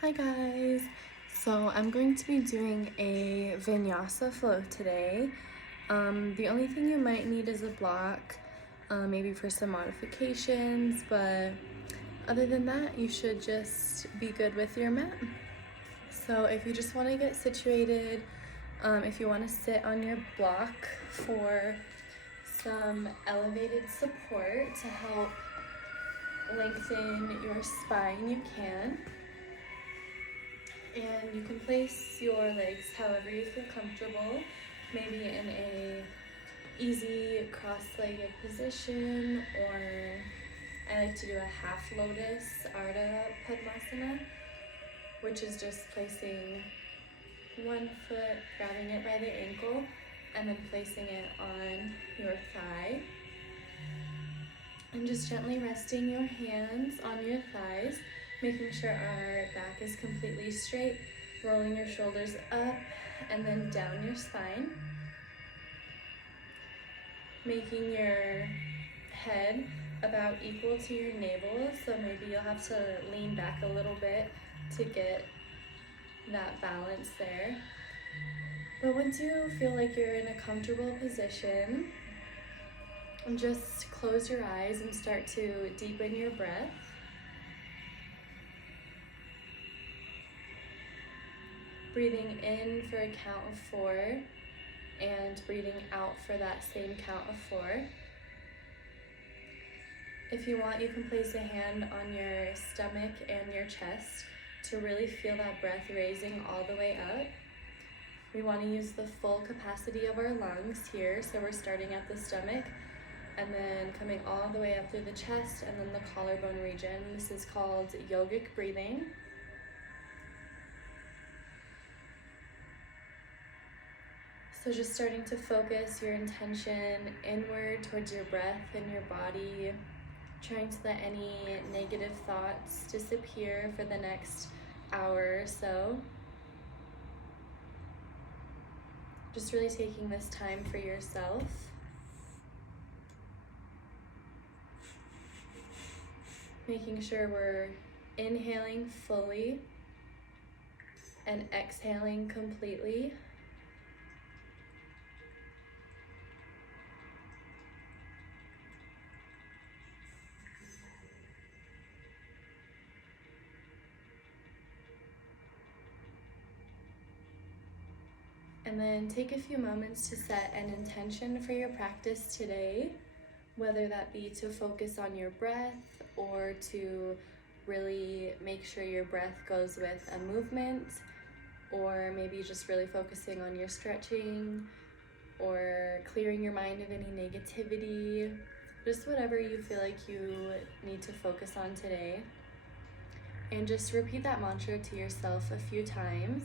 Hi guys! So I'm going to be doing a Vinyasa Flow today. The only thing you might need is a block, maybe for some modifications, but other than that, you should just be good with your mat. So if you just want to get situated, if you want to sit on your block for some elevated support to help lengthen your spine, you can. And you can place your legs however you feel comfortable, maybe in a easy cross-legged position, or I like to do a half lotus Ardha Padmasana, which is just placing one foot, grabbing it by the ankle, and then placing it on your thigh. And just gently resting your hands on your thighs, making sure our back is completely straight, rolling your shoulders up and then down your spine. Making your head about equal to your navel, so maybe you'll have to lean back a little bit to get that balance there. But once you feel like you're in a comfortable position, just close your eyes and start to deepen your breath. Breathing in for a count of 4 and breathing out for that same count of 4. If you want, you can place a hand on your stomach and your chest to really feel that breath raising all the way up. We want to use the full capacity of our lungs here, so we're starting at the stomach and then coming all the way up through the chest and then the collarbone region. This is called yogic breathing. So just starting to focus your intention inward towards your breath and your body, trying to let any negative thoughts disappear for the next hour or so. Just really taking this time for yourself. Making sure we're inhaling fully and exhaling completely. And then take a few moments to set an intention for your practice today, whether that be to focus on your breath or to really make sure your breath goes with a movement, or maybe just really focusing on your stretching or clearing your mind of any negativity, just whatever you feel like you need to focus on today. And just repeat that mantra to yourself a few times.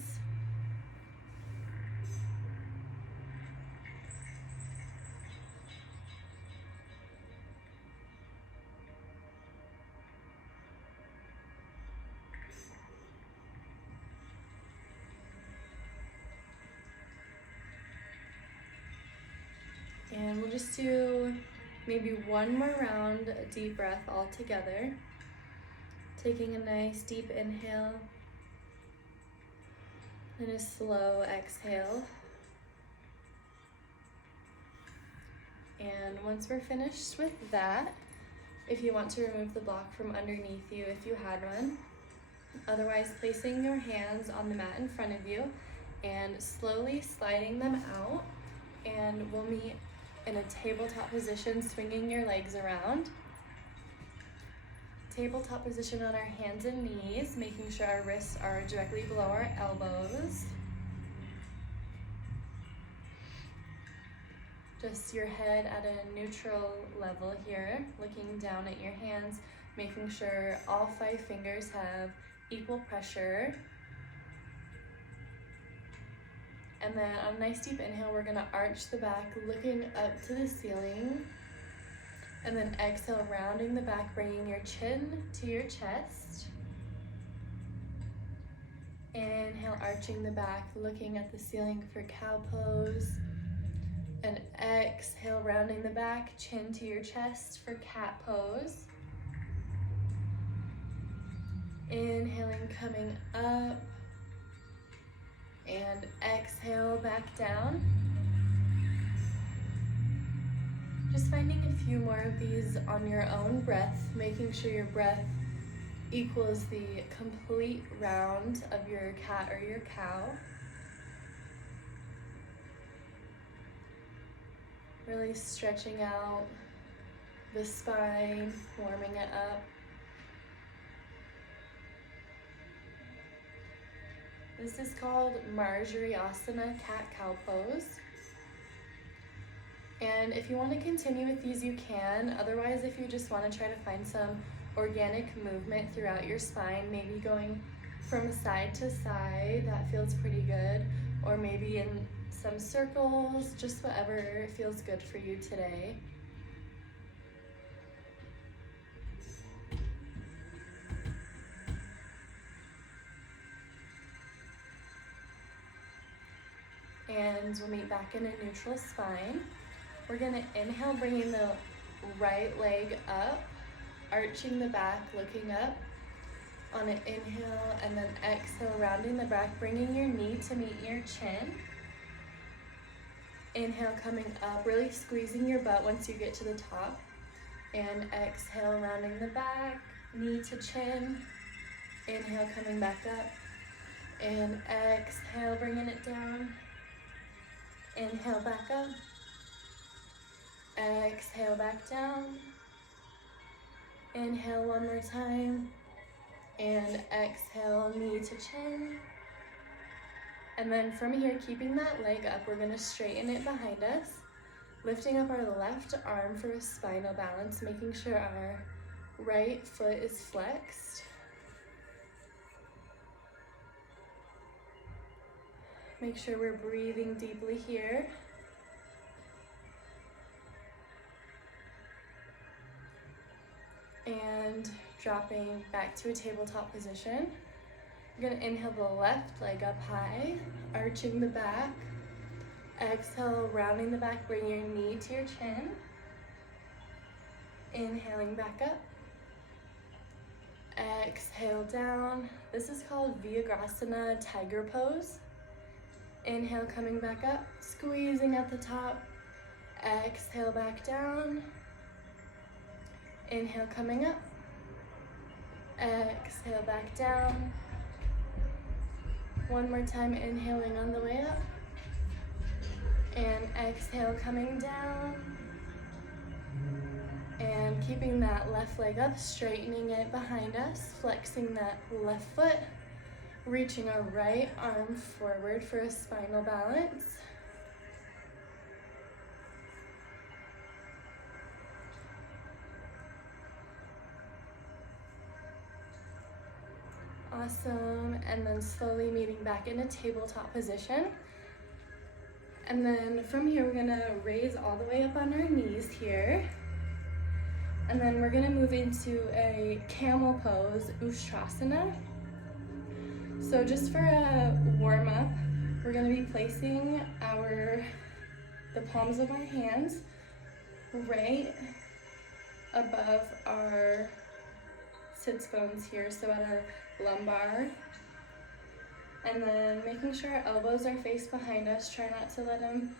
And we'll just do maybe one more round, a deep breath all together. Taking a nice deep inhale and a slow exhale. And once we're finished with that, if you want to remove the block from underneath you, if you had one, otherwise placing your hands on the mat in front of you and slowly sliding them out, and we'll meet in a tabletop position, swinging your legs around. Tabletop position on our hands and knees, making sure our wrists are directly below our elbows. Just your head at a neutral level here, looking down at your hands, making sure all 5 fingers have equal pressure. And then on a nice deep inhale, we're gonna arch the back, looking up to the ceiling. And then exhale, rounding the back, bringing your chin to your chest. Inhale, arching the back, looking at the ceiling for cow pose. And exhale, rounding the back, chin to your chest for cat pose. Inhaling, coming up, and exhale back down. Just finding a few more of these on your own breath, making sure your breath equals the complete round of your cat or your cow. Really stretching out the spine, warming it up. This is called Marjariasana cat-cow pose. And if you want to continue with these, you can. Otherwise, if you just want to try to find some organic movement throughout your spine, maybe going from side to side, that feels pretty good. Or maybe in some circles, just whatever feels good for you today. And we'll meet back in a neutral spine. We're gonna inhale, bringing the right leg up, arching the back, looking up on an inhale, and then exhale, rounding the back, bringing your knee to meet your chin. Inhale, coming up, really squeezing your butt once you get to the top. And exhale, rounding the back, knee to chin. Inhale, coming back up. And exhale, bringing it down. Inhale, back up. Exhale, back down. Inhale one more time. And exhale, knee to chin. And then from here, keeping that leg up, we're gonna straighten it behind us, lifting up our left arm for a spinal balance, making sure our right foot is flexed. Make sure we're breathing deeply here. And dropping back to a tabletop position. We're gonna inhale the left leg up high, arching the back. Exhale, rounding the back, bring your knee to your chin. Inhaling back up. Exhale down. This is called Vinyasa tiger pose. Inhale, coming back up, squeezing at the top. Exhale, back down. Inhale, coming up. Exhale, back down. One more time, inhaling on the way up. And exhale, coming down. And keeping that left leg up, straightening it behind us, flexing that left foot, reaching our right arm forward for a spinal balance. Awesome, and then slowly meeting back in a tabletop position. And then from here, we're gonna raise all the way up on our knees here. And then we're gonna move into a camel pose, Ustrasana. So just for a warm up, we're gonna be placing the palms of our hands right above our sits bones here, so at our lumbar. And then making sure our elbows are faced behind us. Try not to let them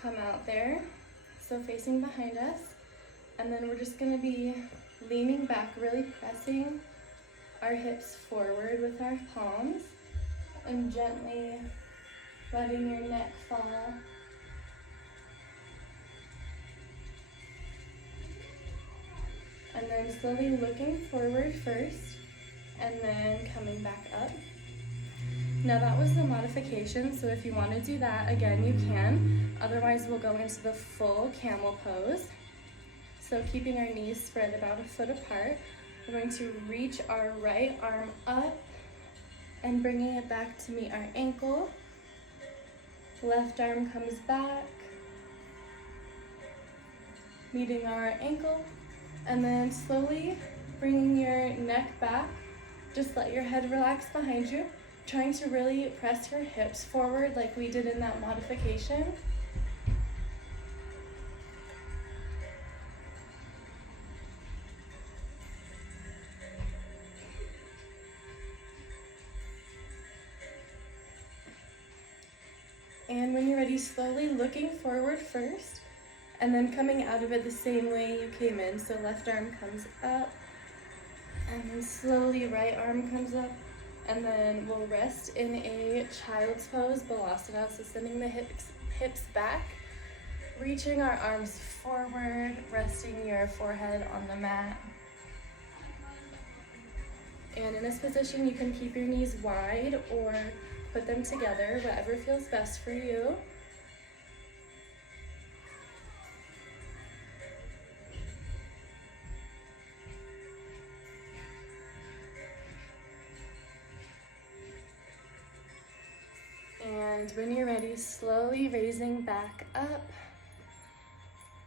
come out there. So facing behind us. And then we're just gonna be leaning back, really pressing our hips forward with our palms and gently letting your neck fall. And then slowly looking forward first and then coming back up. Now that was the modification, so if you want to do that again, you can. Otherwise, we'll go into the full camel pose. So keeping our knees spread about a foot apart, we're going to reach our right arm up and bringing it back to meet our ankle. Left arm comes back, meeting our ankle, and then slowly bringing your neck back. Just let your head relax behind you, trying to really press your hips forward like we did in that modification. And when you're ready, slowly looking forward first, and then coming out of it the same way you came in. So left arm comes up, and then slowly right arm comes up, and then we'll rest in a child's pose, Balasana, so sending the hips back, reaching our arms forward, resting your forehead on the mat. And in this position, you can keep your knees wide or put them together, whatever feels best for you. And when you're ready, slowly raising back up,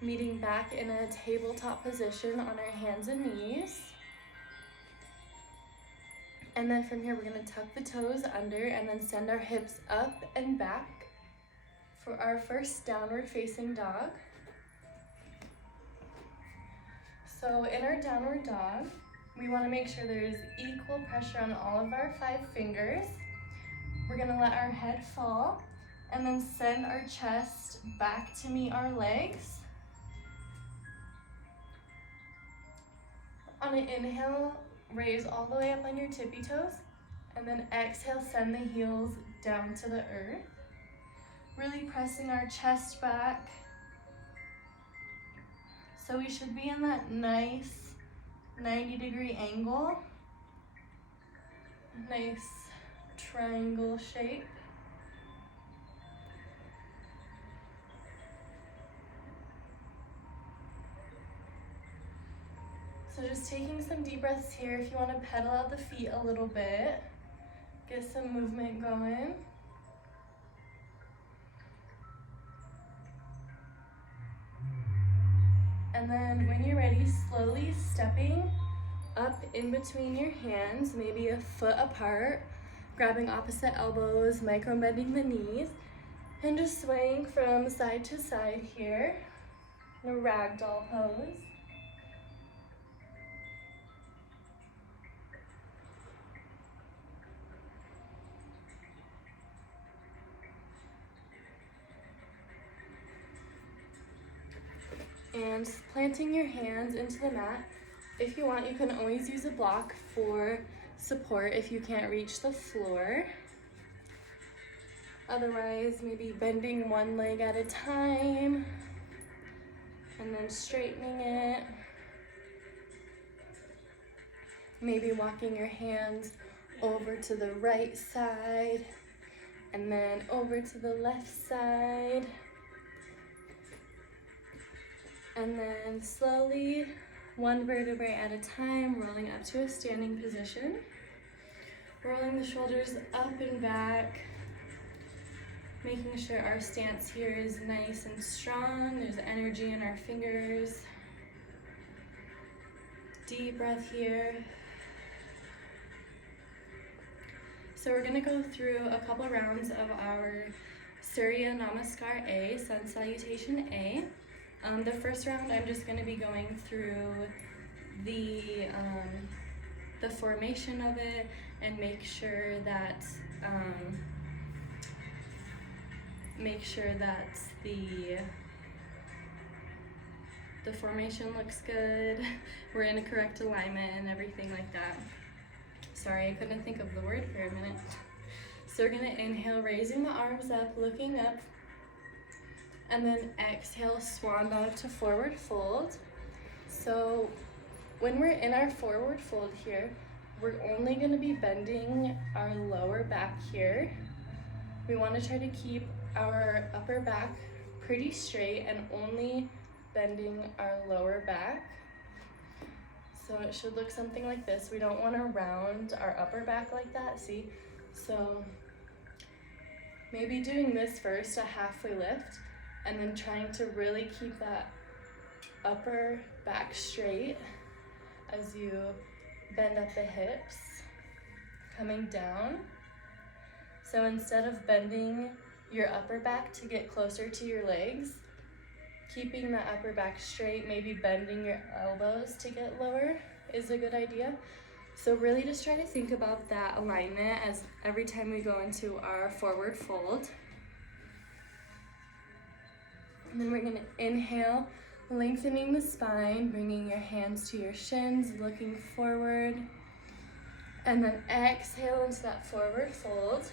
meeting back in a tabletop position on our hands and knees. And then from here, we're gonna tuck the toes under and then send our hips up and back for our first downward facing dog. So in our downward dog, we wanna make sure there's equal pressure on all of our 5 fingers. We're gonna let our head fall and then send our chest back to meet our legs. On an inhale, raise all the way up on your tippy toes, and then exhale, send the heels down to the earth. Really pressing our chest back. So we should be in that nice 90-degree angle. Nice triangle shape. So just taking some deep breaths here. If you want to pedal out the feet a little bit, get some movement going. And then when you're ready, slowly stepping up in between your hands, maybe a foot apart, grabbing opposite elbows, micro bending the knees, and just swaying from side to side here in a ragdoll pose. And planting your hands into the mat. If you want, you can always use a block for support if you can't reach the floor. Otherwise, maybe bending one leg at a time and then straightening it. Maybe walking your hands over to the right side and then over to the left side. And then slowly, one vertebrae at a time, rolling up to a standing position. Rolling the shoulders up and back, making sure our stance here is nice and strong. There's energy in our fingers. Deep breath here. So we're gonna go through a couple rounds of our Surya Namaskar A, Sun Salutation A. The first round, I'm just going to be going through the formation of it and make sure that the formation looks good. We're in a correct alignment and everything like that. Sorry, I couldn't think of the word for a minute. So we're going to inhale, raising the arms up, looking up. And then exhale, swan dive to forward fold. So when we're in our forward fold here, we're only going to be bending our lower back here. We want to try to keep our upper back pretty straight and only bending our lower back. So it should look something like this. We don't want to round our upper back like that, see? So maybe doing this first, a halfway lift, and then trying to really keep that upper back straight as you bend up the hips, coming down. So instead of bending your upper back to get closer to your legs, keeping the upper back straight, maybe bending your elbows to get lower is a good idea. So really just try to think about that alignment as every time we go into our forward fold. And then we're gonna inhale, lengthening the spine, bringing your hands to your shins, looking forward. And then exhale into that forward fold.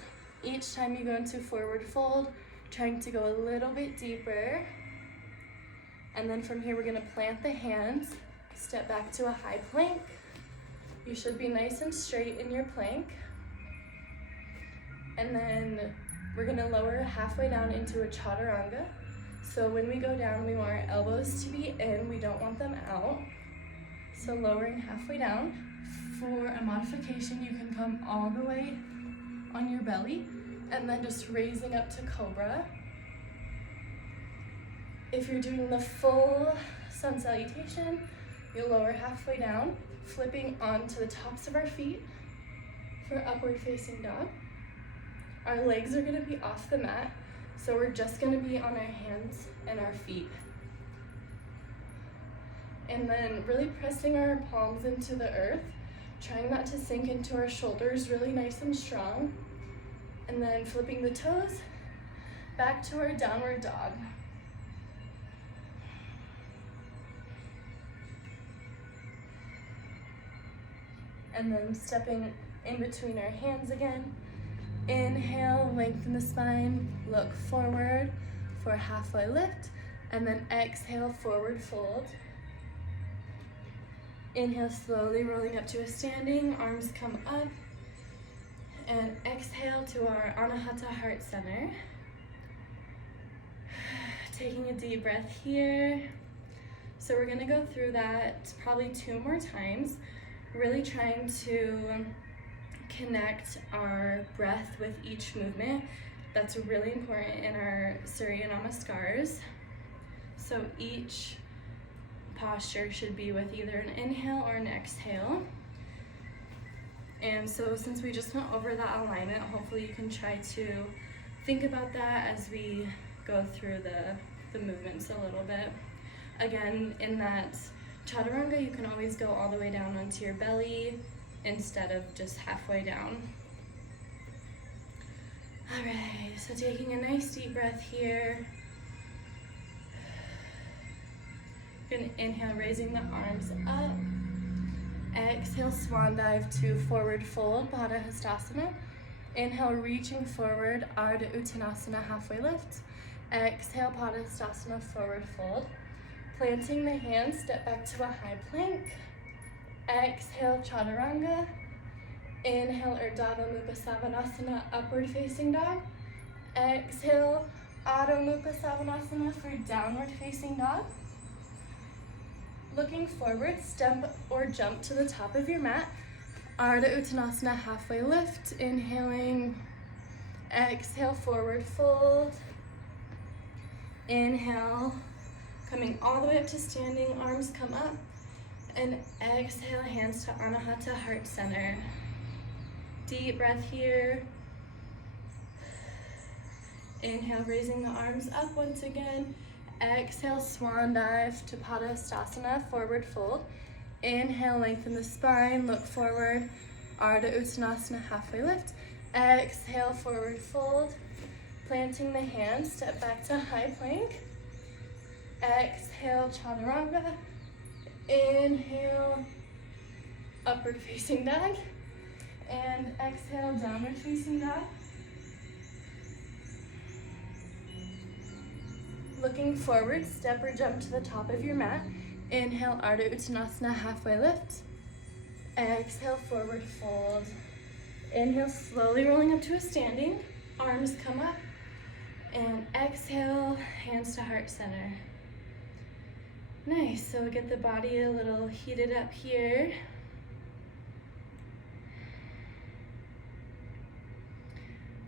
Each time you go into forward fold, trying to go a little bit deeper. And then from here, we're gonna plant the hands, step back to a high plank. You should be nice and straight in your plank. And then we're gonna lower halfway down into a chaturanga. So when we go down, we want our elbows to be in, we don't want them out. So lowering halfway down. For a modification, you can come all the way on your belly and then just raising up to cobra. If you're doing the full sun salutation, you'll lower halfway down, flipping onto the tops of our feet for upward facing dog. Our legs are gonna be off the mat, so we're just gonna be on our hands and our feet. And then really pressing our palms into the earth, trying not to sink into our shoulders, really nice and strong. And then flipping the toes back to our downward dog. And then stepping in between our hands again. Inhale, lengthen the spine, look forward for a halfway lift, and then exhale, forward fold. Inhale, slowly rolling up to a standing, arms come up, and exhale to our Anahata Heart Center. Taking a deep breath here. So we're gonna go through that probably 2 more times, really trying to connect our breath with each movement. That's really important in our Surya Namaskars. So each posture should be with either an inhale or an exhale. And so since we just went over that alignment, hopefully you can try to think about that as we go through the movements a little bit. Again, in that chaturanga, you can always go all the way down onto your belly instead of just halfway down. All right, so taking a nice deep breath here. Gonna inhale, raising the arms up. Exhale, swan dive to forward fold, Baddha Hastasana. Inhale, reaching forward, Ardha Uttanasana, halfway lift. Exhale, Baddha Hastasana, forward fold. Planting the hands, step back to a high plank. Exhale, chaturanga. Inhale, Urdhva Mukha Savasana, upward facing dog. Exhale, Adho Mukha Savasana for downward facing dog. Looking forward, step or jump to the top of your mat. Ardha Uttanasana, halfway lift. Inhaling, exhale, forward fold. Inhale, coming all the way up to standing, arms come up. And exhale, hands to Anahata Heart Center. Deep breath here. Inhale, raising the arms up once again. Exhale, swan dive to Padahastasana, forward fold. Inhale, lengthen the spine, look forward. Ardha Uttanasana, halfway lift. Exhale, forward fold. Planting the hands, step back to high plank. Exhale, chaturanga. Inhale, upward facing dog. And exhale, downward facing dog. Looking forward, step or jump to the top of your mat. Inhale, Ardha Uttanasana, halfway lift. Exhale, forward fold. Inhale, slowly rolling up to a standing. Arms come up. And exhale, hands to heart center. Nice, so get the body a little heated up here.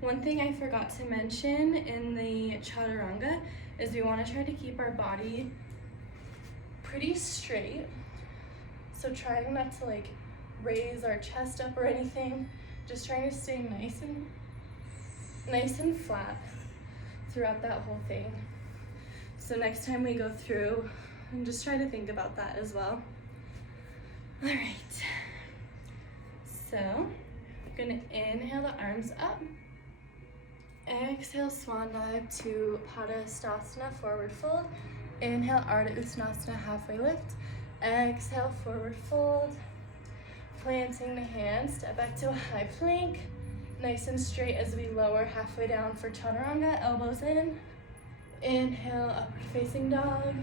One thing I forgot to mention in the chaturanga is we want to try to keep our body pretty straight. So trying not to like raise our chest up or anything, just trying to stay nice and flat throughout that whole thing. So next time we go through, and just try to think about that as well. All right, so I'm gonna inhale the arms up. Exhale, swan dive to Padastasana, forward fold. Inhale, Ardha Uttanasana, halfway lift. Exhale, forward fold. Planting the hands, step back to a high plank. Nice and straight as we lower halfway down for Chaturanga, elbows in. Inhale, upward facing dog.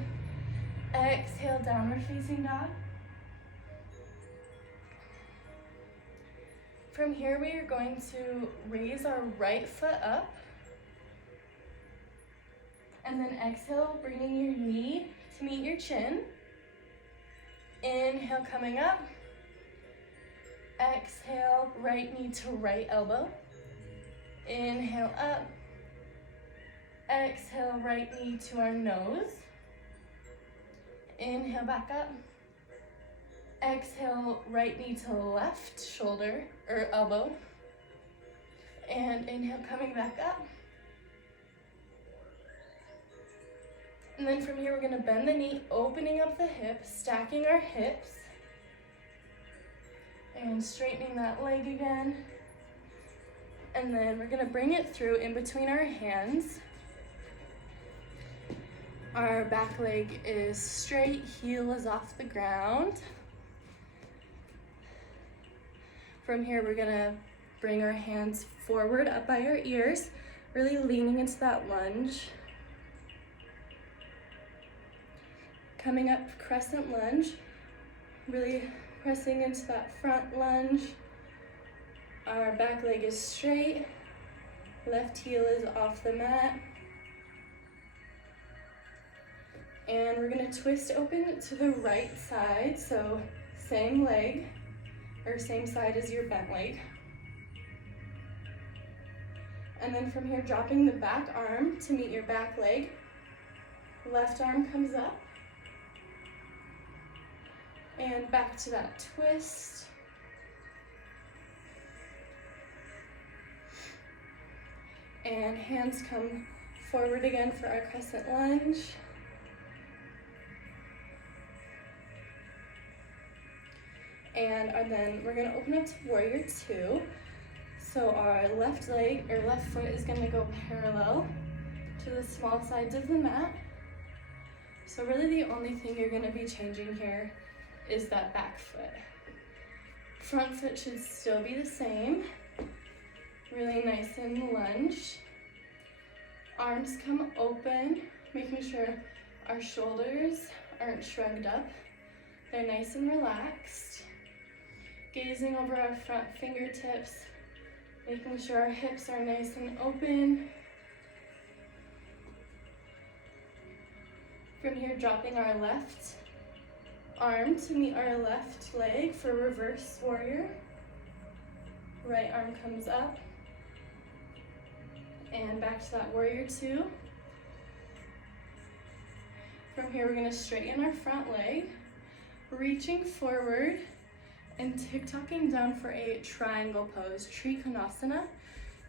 Exhale, downward facing dog. From here, we are going to raise our right foot up. And then exhale, bringing your knee to meet your chin. Inhale, coming up. Exhale, right knee to right elbow. Inhale, up. Exhale, right knee to our nose. Inhale, back up. Exhale, right knee to left shoulder or elbow. And inhale, coming back up. And then from here, we're gonna bend the knee, opening up the hip, stacking our hips. And straightening that leg again. And then we're gonna bring it through in between our hands. Our back leg is straight, heel is off the ground. From here, we're gonna bring our hands forward up by our ears, really leaning into that lunge. Coming up, crescent lunge, really pressing into that front lunge. Our back leg is straight, left heel is off the mat. And we're gonna twist open to the right side, so same leg, or same side as your bent leg. And then from here, dropping the back arm to meet your back leg. Left arm comes up. And back to that twist. And hands come forward again for our crescent lunge. And then we're gonna open up to warrior two. So our left leg or left foot is gonna go parallel to the small sides of the mat. So really the only thing you're gonna be changing here is that back foot. Front foot should still be the same. Really nice and lunge. Arms come open, making sure our shoulders aren't shrugged up. They're nice and relaxed. Gazing over our front fingertips, making sure our hips are nice and open. From here, dropping our left arm to meet our left leg for reverse warrior. Right arm comes up. And back to that warrior two. From here, we're gonna straighten our front leg, reaching forward and tick-tocking down for a triangle pose, Trikonasana.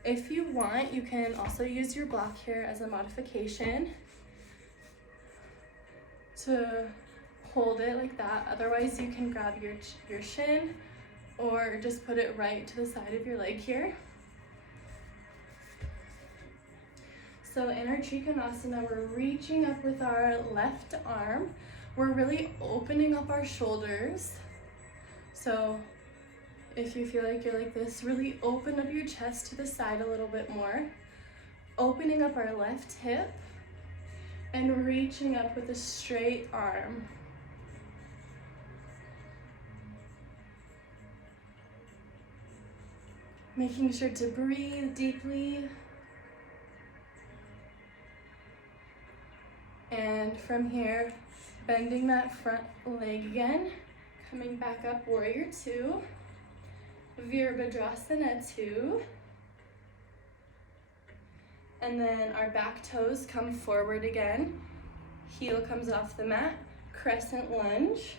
If you want, you can also use your block here as a modification to hold it like that. Otherwise, you can grab your shin or just put it right to the side of your leg here. So in our Trikonasana, we're reaching up with our left arm. We're really opening up our shoulders. So if you feel like you're like this, really open up your chest to the side a little bit more. Opening up our left hip and reaching up with a straight arm. Making sure to breathe deeply. And from here, bending that front leg again. Coming back up, warrior two, Virabhadrasana two. And then our back toes come forward again. Heel comes off the mat, crescent lunge.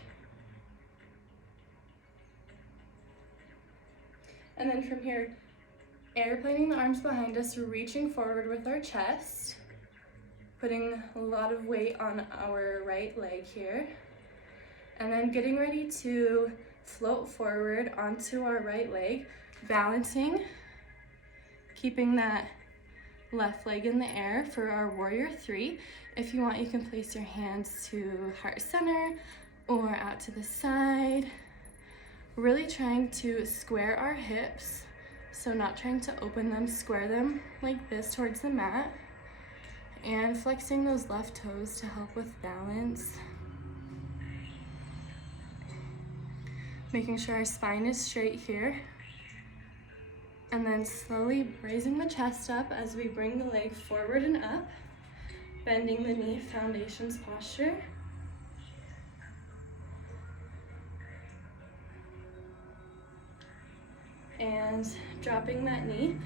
And then from here, airplaning the arms behind us, reaching forward with our chest, putting a lot of weight on our right leg here. And then getting ready to float forward onto our right leg, balancing, keeping that left leg in the air for our warrior three. If you want, you can place your hands to heart center or out to the side. Really trying to square our hips, so not trying to open them, square them like this towards the mat, and flexing those left toes to help with balance. Making sure our spine is straight here. And then slowly raising the chest up as we bring the leg forward and up, bending the knee, foundations posture. And dropping that knee,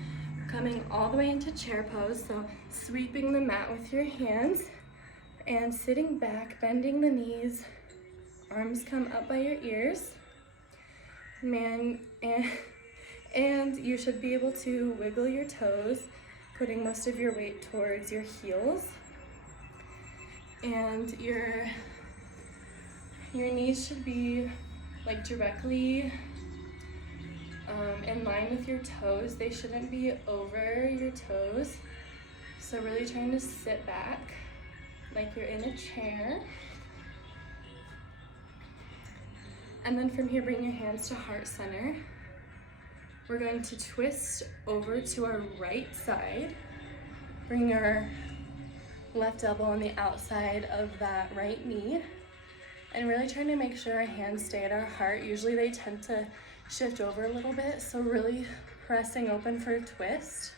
coming all the way into chair pose, so sweeping the mat with your hands and sitting back, bending the knees, arms come up by your ears. And you should be able to wiggle your toes, putting most of your weight towards your heels. And your knees should be like directly in line with your toes. They shouldn't be over your toes. So really trying to sit back like you're in a chair. And then from here, bring your hands to heart center. We're going to twist over to our right side. Bring our left elbow on the outside of that right knee. And really trying to make sure our hands stay at our heart. Usually they tend to shift over a little bit, so really pressing open for a twist.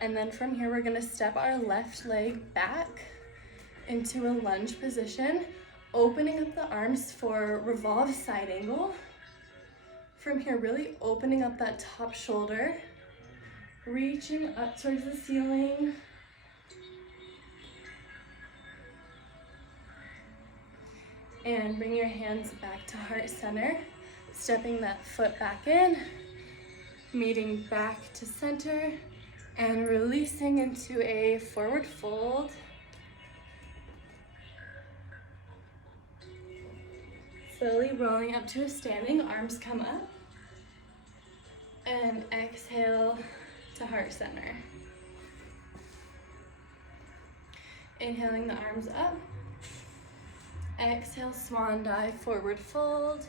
And then from here, we're gonna step our left leg back into a lunge position, opening up the arms for revolve side angle. From here, really opening up that top shoulder, reaching up towards the ceiling. And bring your hands back to heart center, stepping that foot back in, meeting back to center, and releasing into a forward fold. Slowly rolling up to a standing, arms come up, and exhale to heart center. Inhaling the arms up, exhale swan dive, forward fold.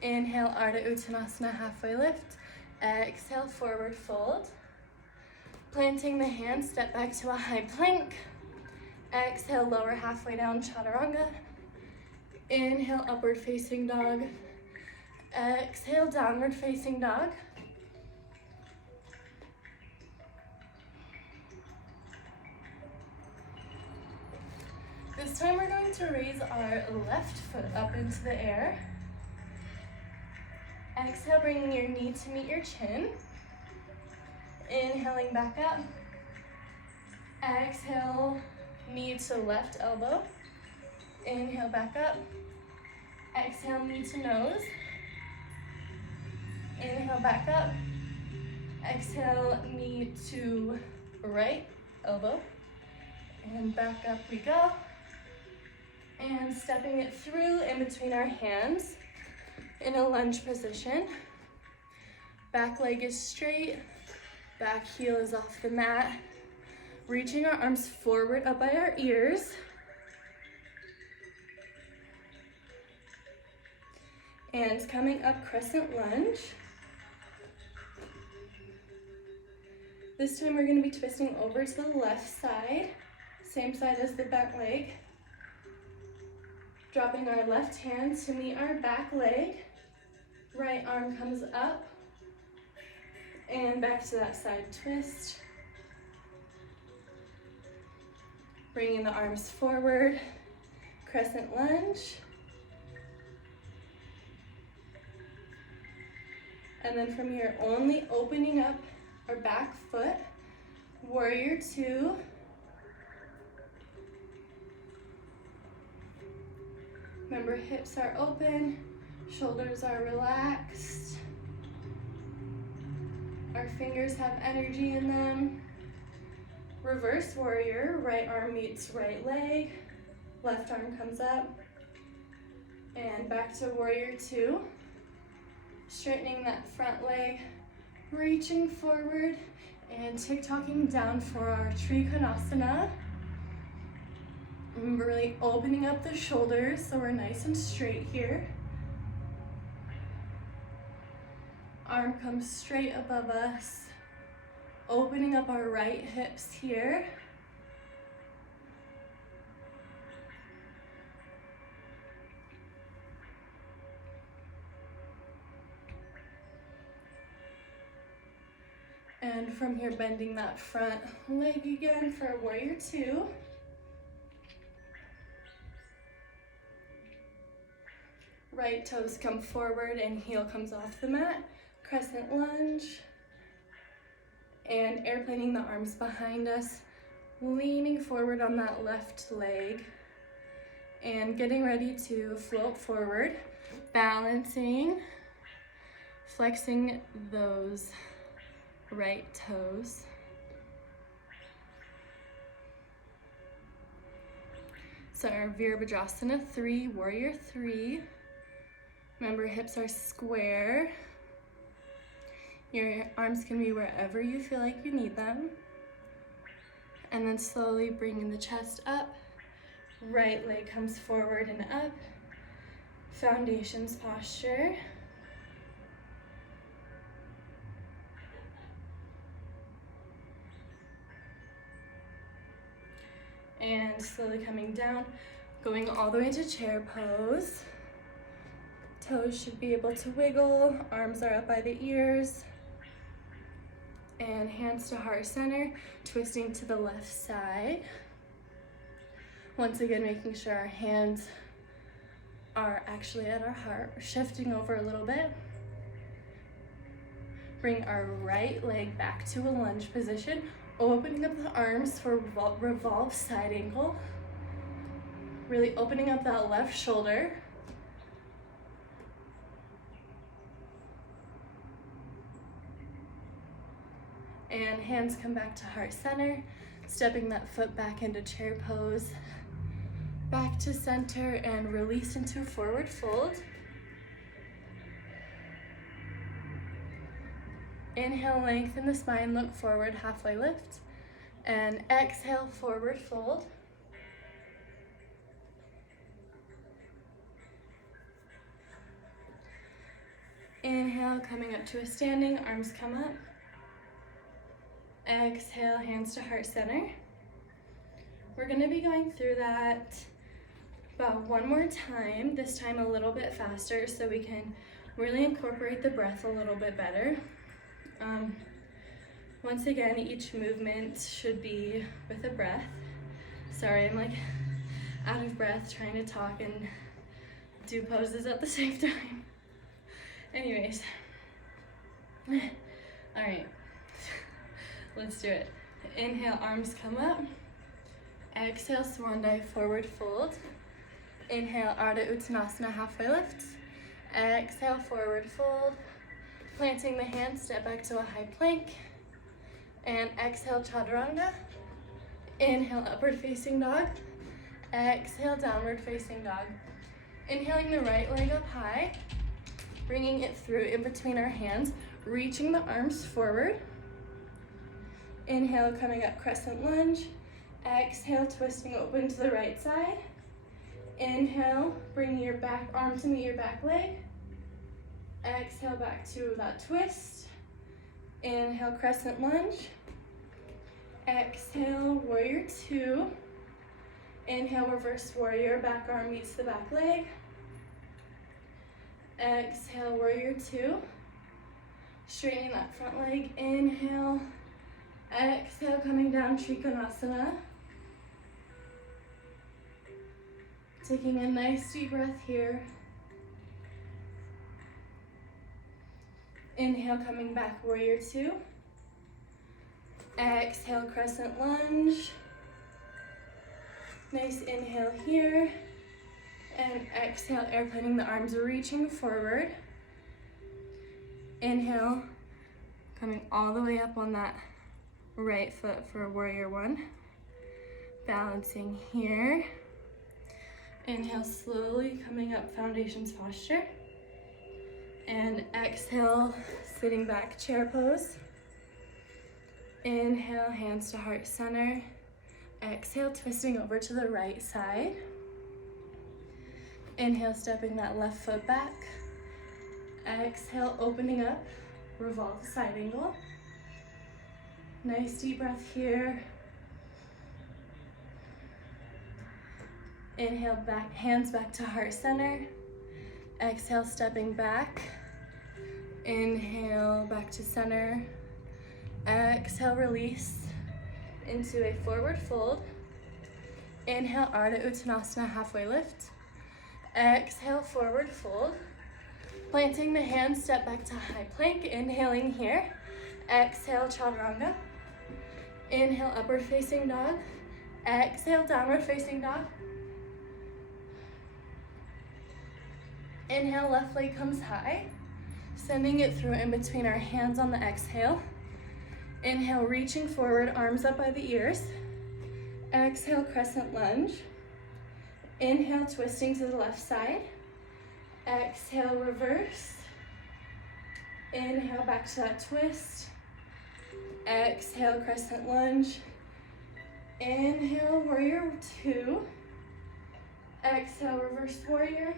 Inhale Ardha Uttanasana, halfway lift. Exhale forward fold. Planting the hands, step back to a high plank. Exhale, lower halfway down, chaturanga. Inhale, upward facing dog. Exhale, downward facing dog. This time we're going to raise our left foot up into the air. Exhale, bringing your knee to meet your chin. Inhaling back up. Exhale, knee to left elbow. Inhale back up. Exhale, knee to nose. Inhale back up. Exhale, knee to right elbow. And back up we go. And stepping it through in between our hands in a lunge position. Back leg is straight. Back heel is off the mat. Reaching our arms forward up by our ears. And coming up crescent lunge. This time we're going to be twisting over to the left side, same side as the back leg. Dropping our left hand to meet our back leg. Right arm comes up and back to that side twist. Bringing the arms forward, crescent lunge. And then from here, only opening up our back foot, warrior two. Remember, hips are open, shoulders are relaxed. Our fingers have energy in them. Reverse warrior, right arm meets right leg, left arm comes up, and back to warrior two. Straightening that front leg, reaching forward, and tick-tocking down for our Trikonasana. Remember, really opening up the shoulders so we're nice and straight here. Arm comes straight above us, opening up our right hips here. And from here, bending that front leg again for warrior two. Right toes come forward and heel comes off the mat. Crescent lunge. And airplaning the arms behind us, leaning forward on that left leg. And getting ready to float forward, balancing, flexing those right toes. So our Virabhadrasana 3, warrior 3. Remember, hips are square. Your arms can be wherever you feel like you need them. And then slowly bringing the chest up. Right leg comes forward and up. Foundations posture. And slowly coming down, going all the way to chair pose. Toes should be able to wiggle, arms are up by the ears. And hands to heart center, twisting to the left side. Once again, making sure our hands are actually at our heart, shifting over a little bit. Bring our right leg back to a lunge position, opening up the arms for revolve side angle. Really opening up that left shoulder. And hands come back to heart center, stepping that foot back into chair pose. Back to center and release into forward fold. Inhale, lengthen the spine, look forward, halfway lift. And exhale, forward fold. Inhale, coming up to a standing, arms come up. Exhale, hands to heart center. We're gonna be going through that about one more time, this time a little bit faster so we can really incorporate the breath a little bit better. Once again, each movement should be with a breath. Sorry, I'm like out of breath trying to talk and do poses at the same time. Anyways, all right, let's do it. Inhale, arms come up. Exhale, swan dive, forward fold. Inhale, Ardha Uttanasana, halfway lift. Exhale, forward fold. Planting the hands, step back to a high plank. And exhale, Chaturanga. Inhale, upward facing dog. Exhale, downward facing dog. Inhaling the right leg up high. Bringing it through in between our hands. Reaching the arms forward. Inhale, coming up, crescent lunge. Exhale, twisting open to the right side. Inhale, bringing your back arm to meet your back leg. Exhale, back to that twist. Inhale, crescent lunge. Exhale, warrior two. Inhale, reverse warrior, back arm meets the back leg. Exhale, warrior two. Straightening that front leg, inhale. Exhale, coming down, Trikonasana. Taking a nice deep breath here. Inhale, coming back, warrior two. Exhale, crescent lunge. Nice inhale here. And exhale, airplaning the arms, reaching forward. Inhale, coming all the way up on that right foot for warrior one. Balancing here. Inhale, slowly coming up, foundations posture. And exhale, sitting back chair pose. Inhale, hands to heart center. Exhale, twisting over to the right side. Inhale, stepping that left foot back. Exhale, opening up, revolve side angle. Nice deep breath here. Inhale, back, hands back to heart center. Exhale, stepping back. Inhale, back to center. Exhale, release into a forward fold. Inhale, Ardha Uttanasana, halfway lift. Exhale, forward fold. Planting the hands, step back to high plank. Inhaling here. Exhale, chaturanga. Inhale, upward facing dog. Exhale, downward facing dog. Inhale, left leg comes high. Sending it through in between our hands on the exhale. Inhale, reaching forward, arms up by the ears. Exhale, crescent lunge. Inhale, twisting to the left side. Exhale, reverse. Inhale, back to that twist. Exhale, crescent lunge. Inhale, warrior two. Exhale, reverse warrior.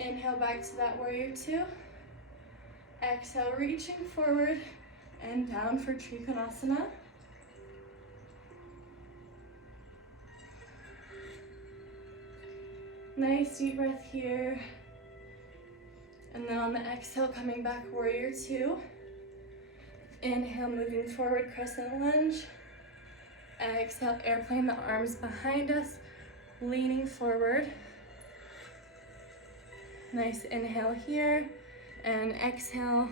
Inhale, back to that warrior two. Exhale, reaching forward and down for Trikonasana. Nice deep breath here. And then on the exhale, coming back, warrior two. Inhale, moving forward, crescent lunge. Exhale, airplane the arms behind us, leaning forward. Nice inhale here. And exhale,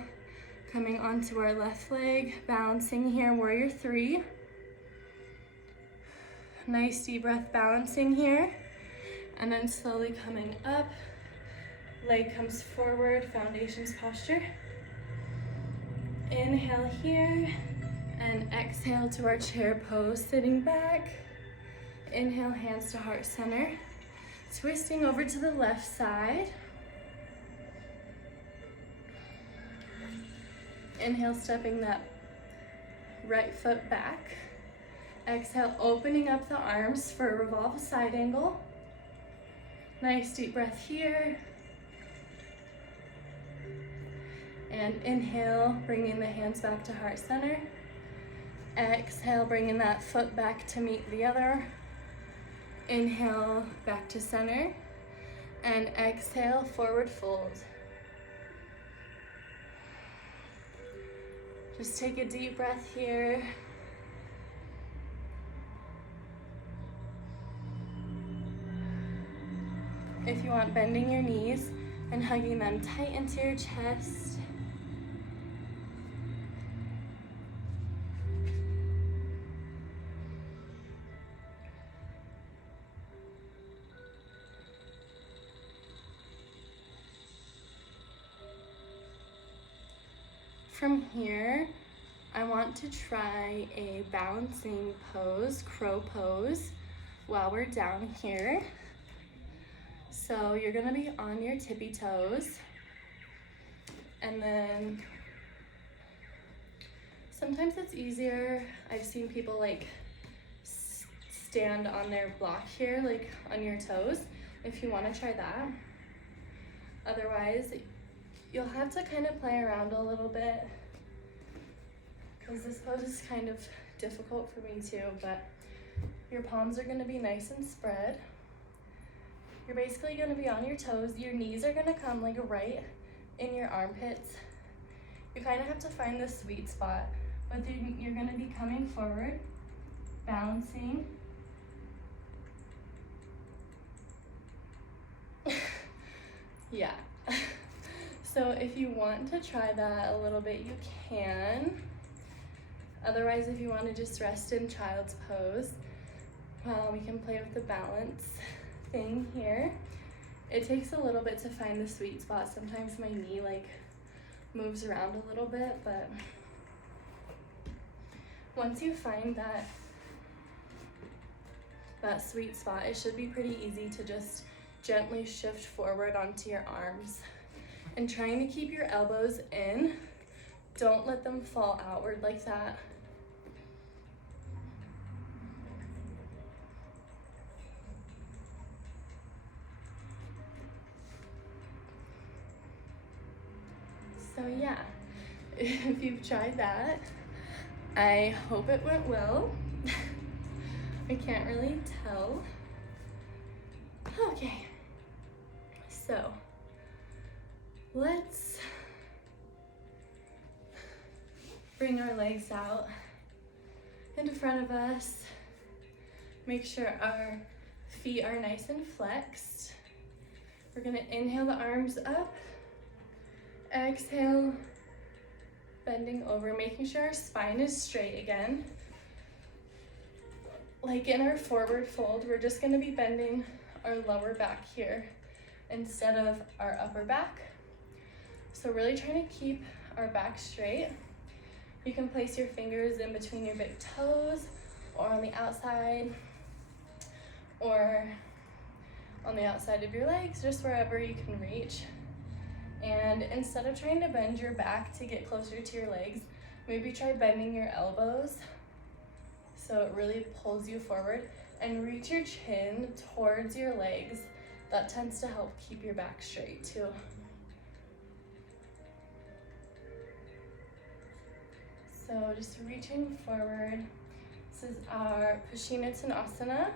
coming onto our left leg, balancing here, warrior three. Nice deep breath, balancing here. And then slowly coming up, leg comes forward, foundations posture. Inhale here, and exhale to our chair pose, sitting back. Inhale, hands to heart center. Twisting over to the left side. Inhale, stepping that right foot back. Exhale, opening up the arms for a revolve side angle. Nice deep breath here. And inhale, bringing the hands back to heart center. Exhale, bringing that foot back to meet the other. Inhale, back to center. And exhale, forward fold. Just take a deep breath here. If you want, bending your knees and hugging them tight into your chest. From here, I want to try a balancing pose, crow pose, while we're down here. So you're gonna be on your tippy toes, and then sometimes it's easier. I've seen people like stand on their block here, like on your toes, if you wanna try that. Otherwise, you'll have to kind of play around a little bit, because this pose is kind of difficult for me too, but your palms are gonna be nice and spread. You're basically gonna be on your toes. Your knees are gonna come like right in your armpits. You kind of have to find the sweet spot, but then you're gonna be coming forward, balancing. Yeah. So if you want to try that a little bit, you can. Otherwise, if you want to just rest in child's pose, we can play with the balance thing here. It takes a little bit to find the sweet spot. Sometimes my knee like moves around a little bit, but once you find that sweet spot, it should be pretty easy to just gently shift forward onto your arms And trying to keep your elbows in. Don't let them fall outward like that. So yeah, if you've tried that, I hope it went well. I can't really tell. Okay, so let's bring our legs out in front of us. Make sure our feet are nice and flexed. We're gonna inhale the arms up. Exhale, bending over, making sure our spine is straight again. Like in our forward fold, we're just gonna be bending our lower back here instead of our upper back. So really trying to keep our back straight. You can place your fingers in between your big toes or on the outside or on the outside of your legs, just wherever you can reach. And instead of trying to bend your back to get closer to your legs, maybe try bending your elbows so it really pulls you forward, and reach your chin towards your legs. That tends to help keep your back straight too. So just reaching forward. This is our Paschimottanasana.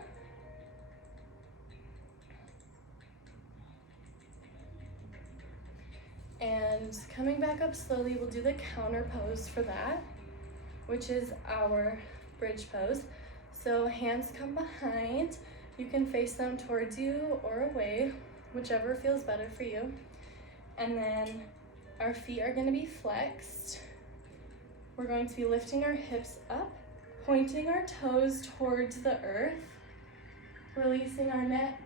And coming back up slowly, we'll do the counter pose for that, which is our bridge pose. So hands come behind. You can face them towards you or away, whichever feels better for you. And then our feet are going to be flexed. We're going to be lifting our hips up, pointing our toes towards the earth, releasing our neck.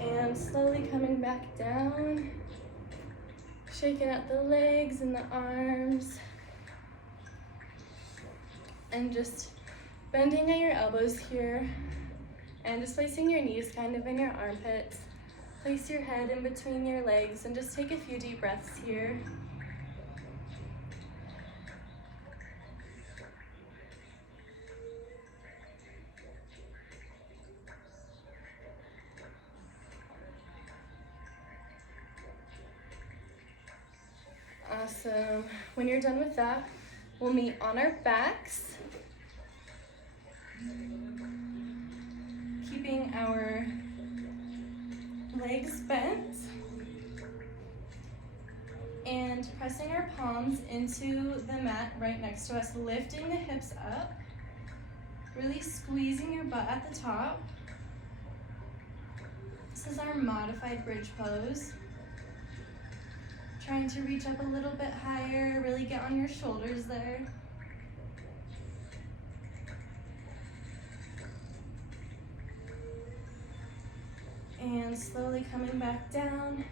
And slowly coming back down, shaking out the legs and the arms. And just bending at your elbows here and just placing your knees kind of in your armpits. Place your head in between your legs and just take a few deep breaths here. Awesome. When you're done with that, we'll meet on our backs, keeping our legs bent and pressing our palms into the mat right next to us, lifting the hips up, really squeezing your butt at the top. This is our modified bridge pose. Trying to reach up a little bit higher, really get on your shoulders there. And slowly coming back down,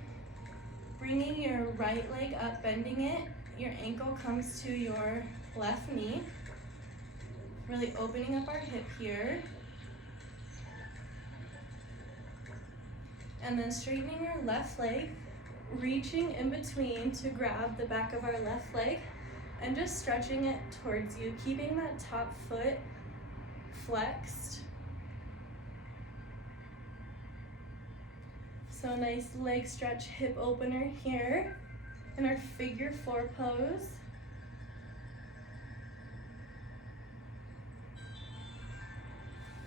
bringing your right leg up, bending it. Your ankle comes to your left knee. Really opening up our hip here. And then straightening your left leg, reaching in between to grab the back of our left leg and just stretching it towards you, keeping that top foot flexed. So a nice leg stretch, hip opener here in our figure 4 pose.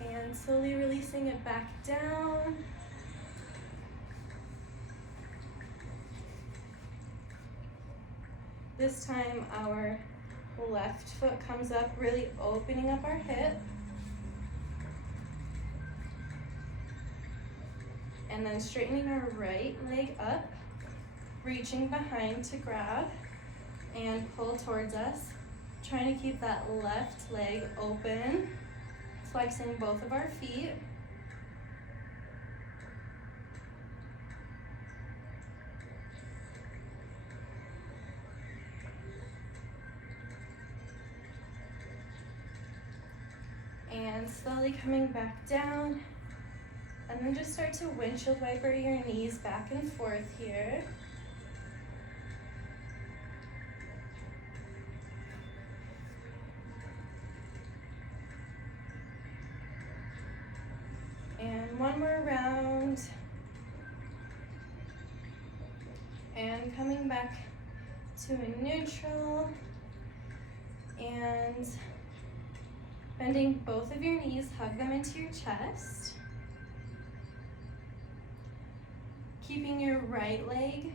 And slowly releasing it back down. This time our left foot comes up, really opening up our hip. And then straightening our right leg up, reaching behind to grab and pull towards us. Trying to keep that left leg open, flexing both of our feet. And slowly coming back down, And then just start to windshield wiper your knees back and forth here. And one more round. And coming back to a neutral. And bending both of your knees, hug them into your chest. Keeping your right leg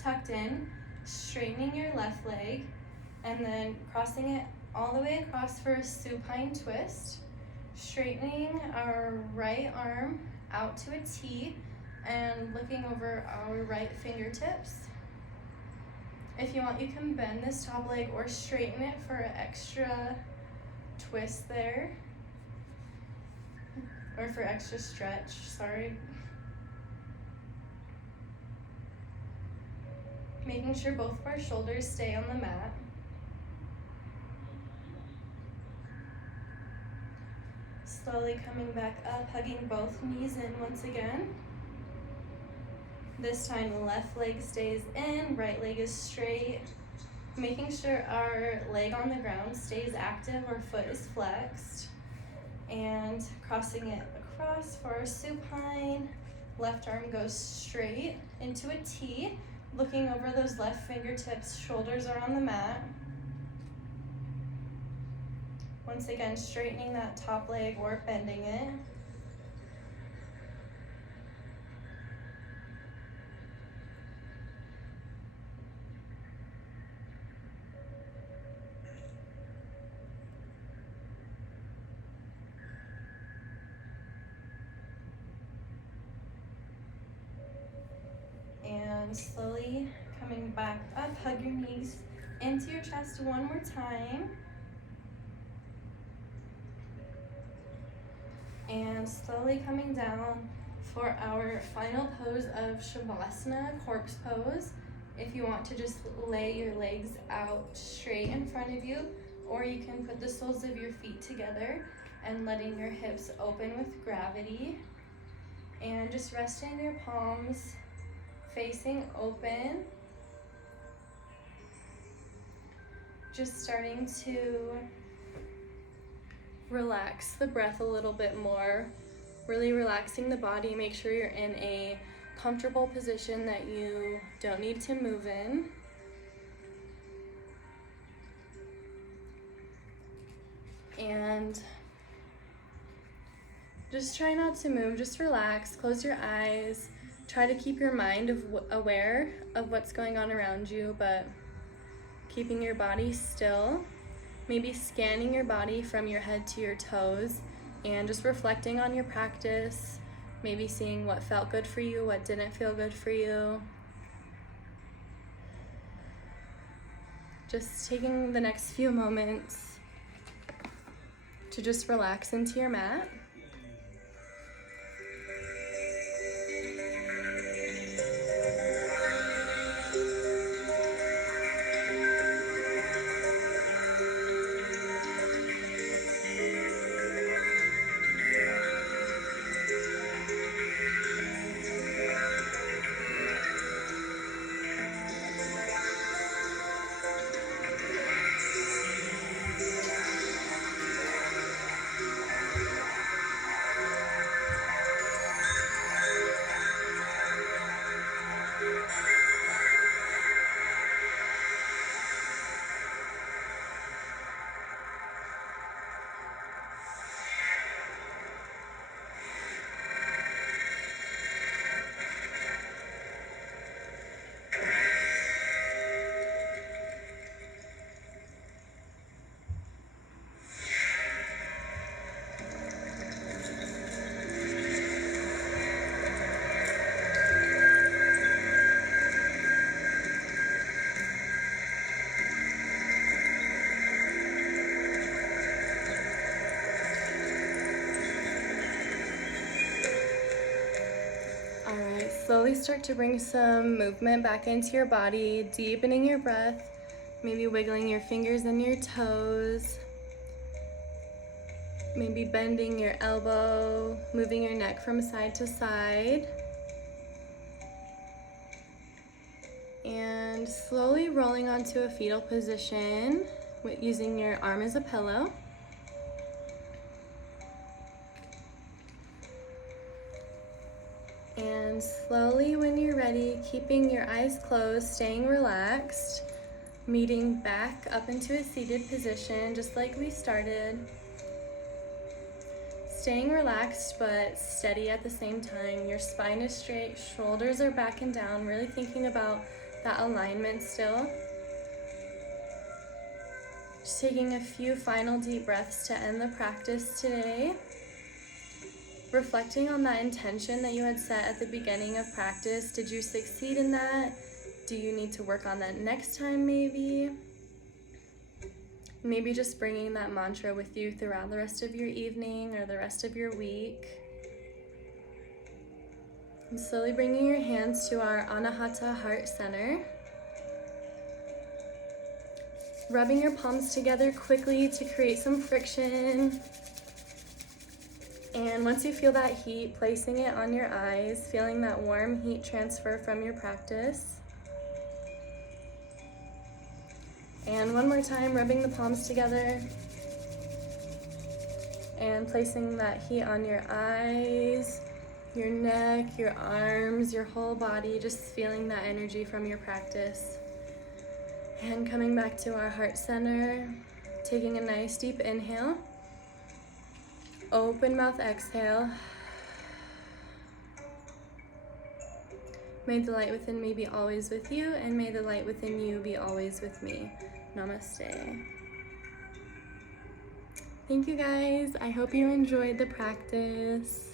tucked in, straightening your left leg, and then crossing it all the way across for a supine twist. Straightening our right arm out to a T and looking over our right fingertips. If you want, you can bend this top leg or straighten it for an extra twist there, or for extra stretch, sorry. Making sure both of our shoulders stay on the mat. Slowly coming back up, hugging both knees in once again. This time the left leg stays in, right leg is straight. Making sure our leg on the ground stays active, our foot is flexed. And crossing it across for our supine. Left arm goes straight into a T. Looking over those left fingertips, shoulders are on the mat. Once again, straightening that top leg or bending it. And slowly coming back up, hug your knees into your chest one more time. And slowly coming down for our final pose of Shavasana, corpse pose. If you want to just lay your legs out straight in front of you, or you can put the soles of your feet together and letting your hips open with gravity. And just resting your palms facing open. Just starting to relax the breath a little bit more, really relaxing the body. Make sure you're in a comfortable position that you don't need to move in. And just try not to move, just relax, close your eyes. Try to keep your mind aware of what's going on around you, but keeping your body still. Maybe scanning your body from your head to your toes and just reflecting on your practice. Maybe seeing what felt good for you, what didn't feel good for you. Just taking the next few moments to just relax into your mat. Slowly start to bring some movement back into your body, deepening your breath, maybe wiggling your fingers and your toes. Maybe bending your elbow, moving your neck from side to side. And slowly rolling onto a fetal position with using your arm as a pillow. And slowly, when you're ready, keeping your eyes closed, staying relaxed, meeting back up into a seated position, just like we started. Staying relaxed but steady at the same time. Your spine is straight, shoulders are back and down, really thinking about that alignment still. Just taking a few final deep breaths to end the practice today. Reflecting on that intention that you had set at the beginning of practice. Did you succeed in that? Do you need to work on that next time maybe? Maybe just bringing that mantra with you throughout the rest of your evening or the rest of your week. And slowly bringing your hands to our Anahata Heart Center. Rubbing your palms together quickly to create some friction. And once you feel that heat, placing it on your eyes, feeling that warm heat transfer from your practice. And one more time, rubbing the palms together and placing that heat on your eyes, your neck, your arms, your whole body, just feeling that energy from your practice. And coming back to our heart center, taking a nice deep inhale, open mouth exhale. May the light within me be always with you, and may the light within you be always with me. Namaste. Thank you guys. I hope you enjoyed the practice.